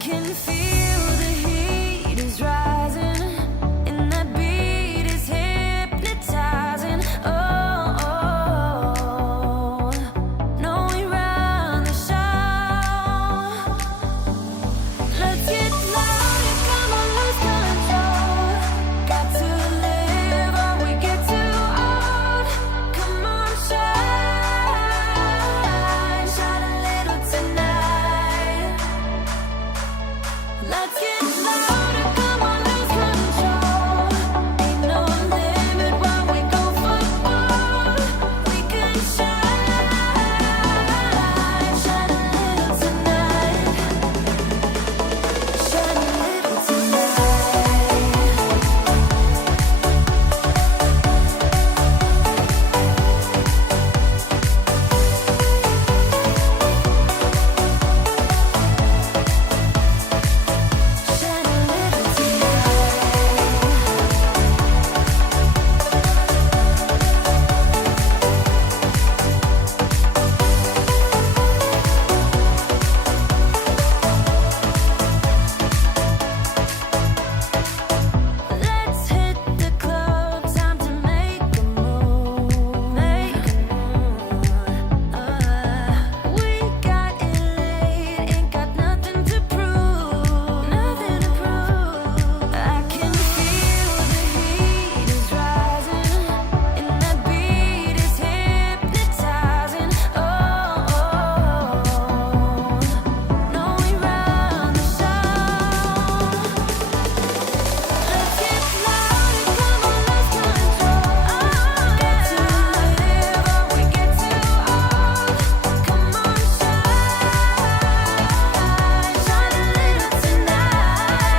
can feel the heat is rising, and that beat is hypnotizing. Oh, oh, no, we run the show. Let's get louder, come on, lose control. Got to live or we get too old. Come on, shine, shine a little tonight. Let's get louder, come on, lose control. Ain't no limit when we go for gold. We can shine, shine a little tonight. Shine a little tonight. Shine a little Let's hit the club, time to make a move, make a move. We got it late, ain't got nothing to prove, nothing to prove. I can feel the heat is rising, and that beat is hypnotizing. Oh, no, we run the show. Let's get louder, come on, lose control. Got to live or we get too old. Come on, shine, shine a little tonight.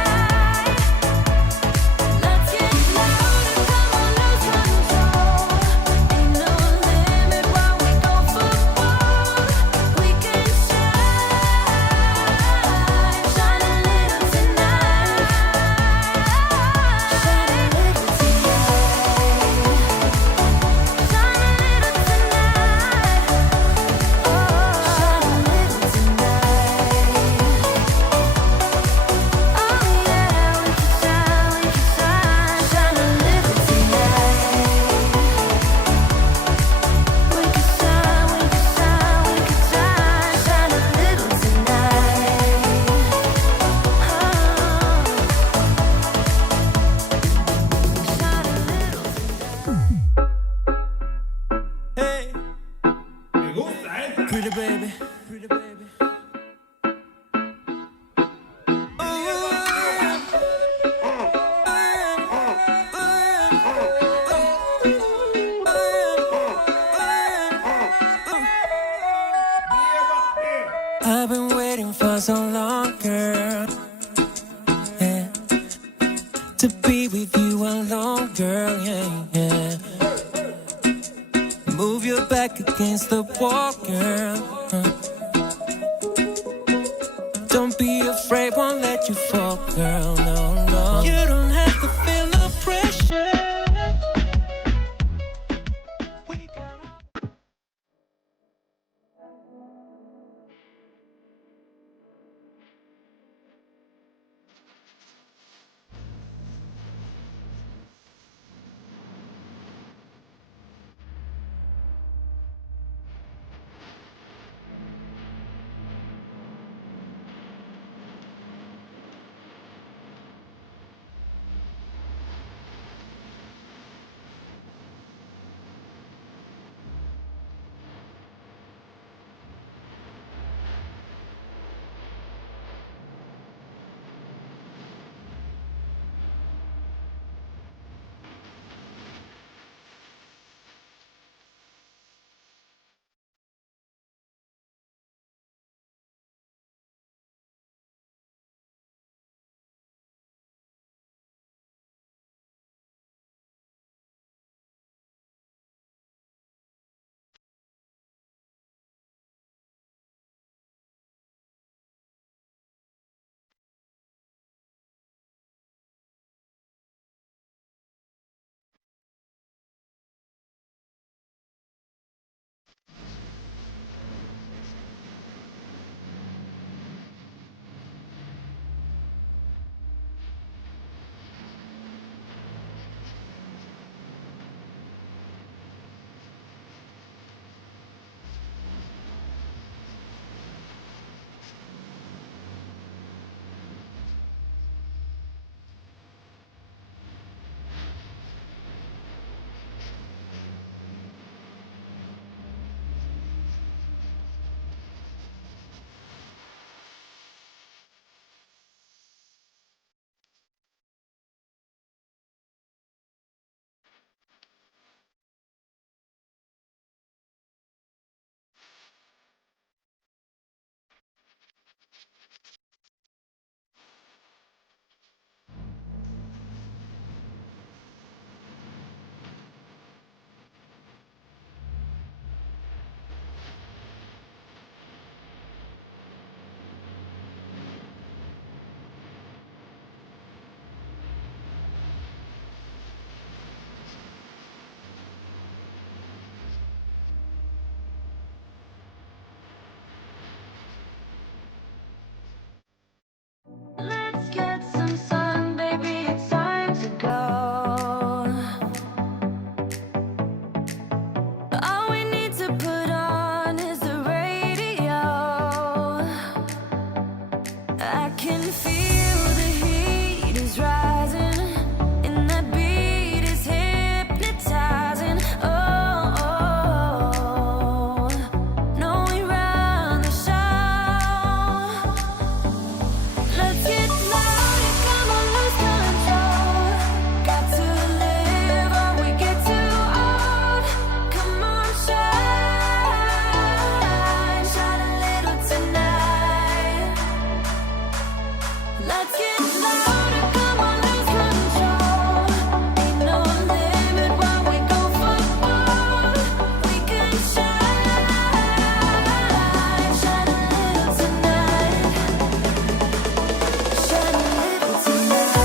Let's get louder, come on, lose control. Ain't no limit when we go for gold. We can shine, shine a little tonight. Shine a little tonight. Shine a little tonight. Oh, shine a little tonight. Oh yeah, we can shine, shine a little tonight. We can shine, shine a little tonight. Hey, pretty baby, pretty baby. I've been waiting for so long, girl, yeah, to be with you alone, girl, yeah, yeah. Move your back against the wall, girl. Don't be afraid, won't let you fall, girl. No, no. You don't have to feel the pressure. We got I can feel the heat is rising, and that beat is hypnotizing. Oh, oh, no, we run the show. Let's get louder, come on, lose control. Got to live or we get too old. Come on, shine, shine a little tonight. Let's get louder, come on, lose control. Ain't no limit while we go for gold. We can shine, shine a little tonight. Shine a little tonight.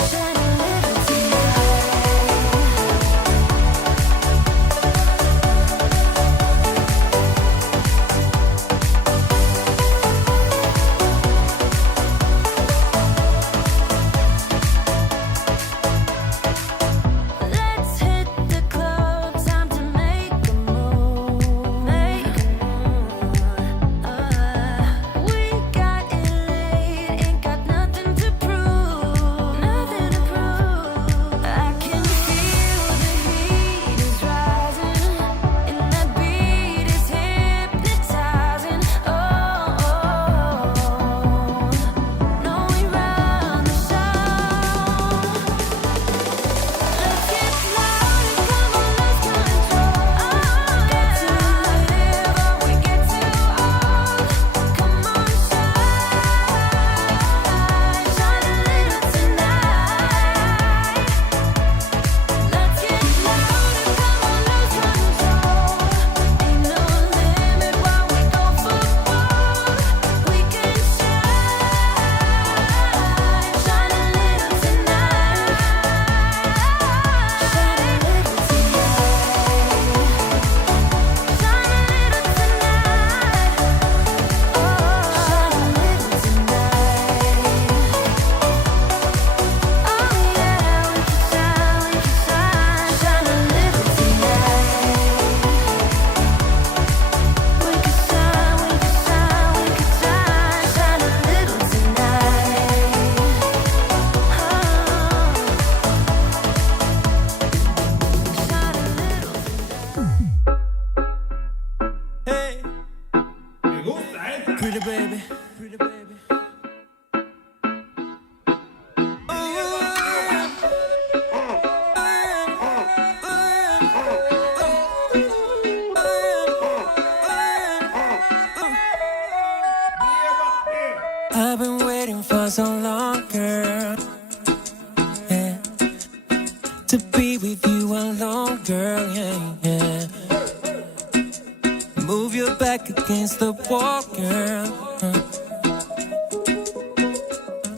Shine a little Let's hit the club, time to make a move. Make a move. We got it late, ain't got nothing to prove. Nothing to prove. I can feel the heat is rising, and that beat is hypnotizing. Oh, no, we run the show. Let's get louder, come on, lose control. Got to live or we get too old. Come on, shine, shine a little tonight. Let's get louder, come on, lose control. Ain't no limit while we go for gold. We can shine, shine a little tonight. Shine a little tonight. Shine a little tonight. Oh, shine a little tonight. Oh yeah, we can shine, shine a little tonight. We can shine, shine a little tonight. Hey, Me gusta esta. pretty baby. I've been waiting for so long, girl. Yeah. To be with you alone, girl. Yeah, yeah. Move your back against the wall, girl.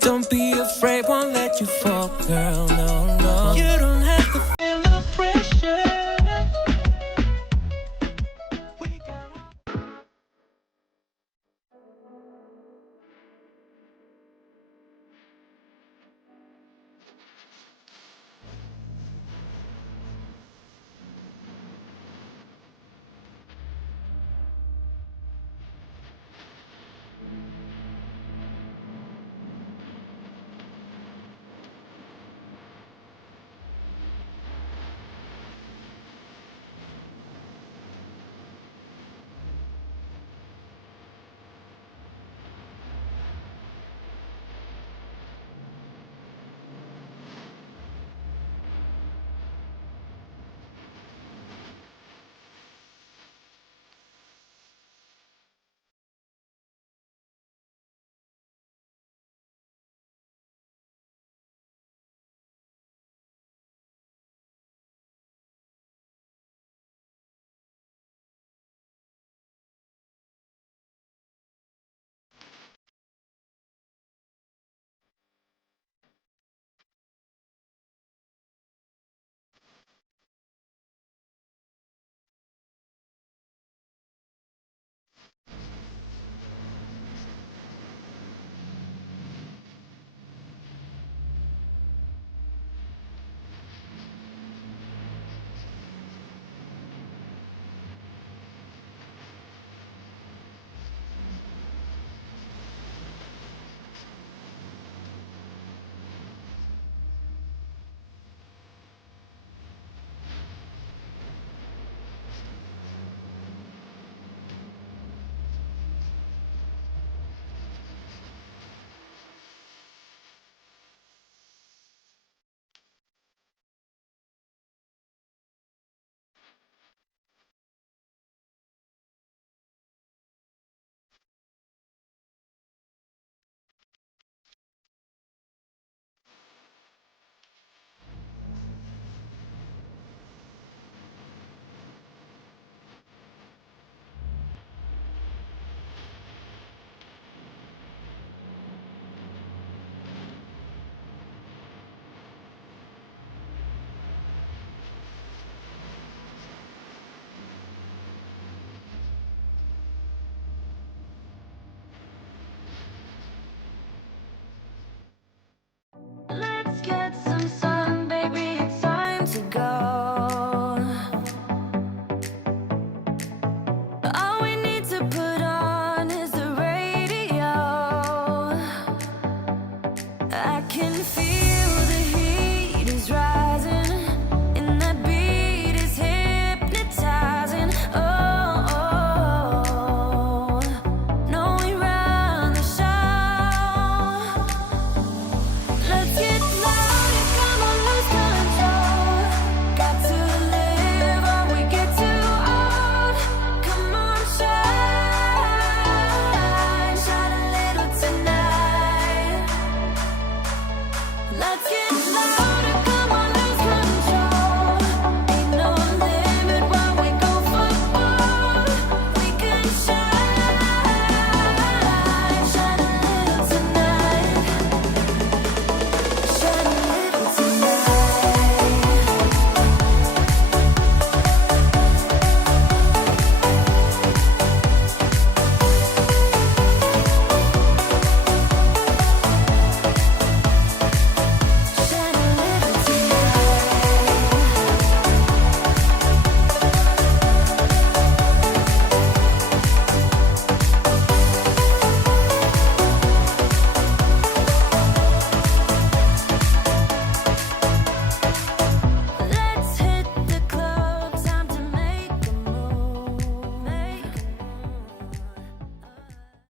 Don't be afraid, won't let you fall, girl. No, no. You don't have to feel the pressure. We got I can feel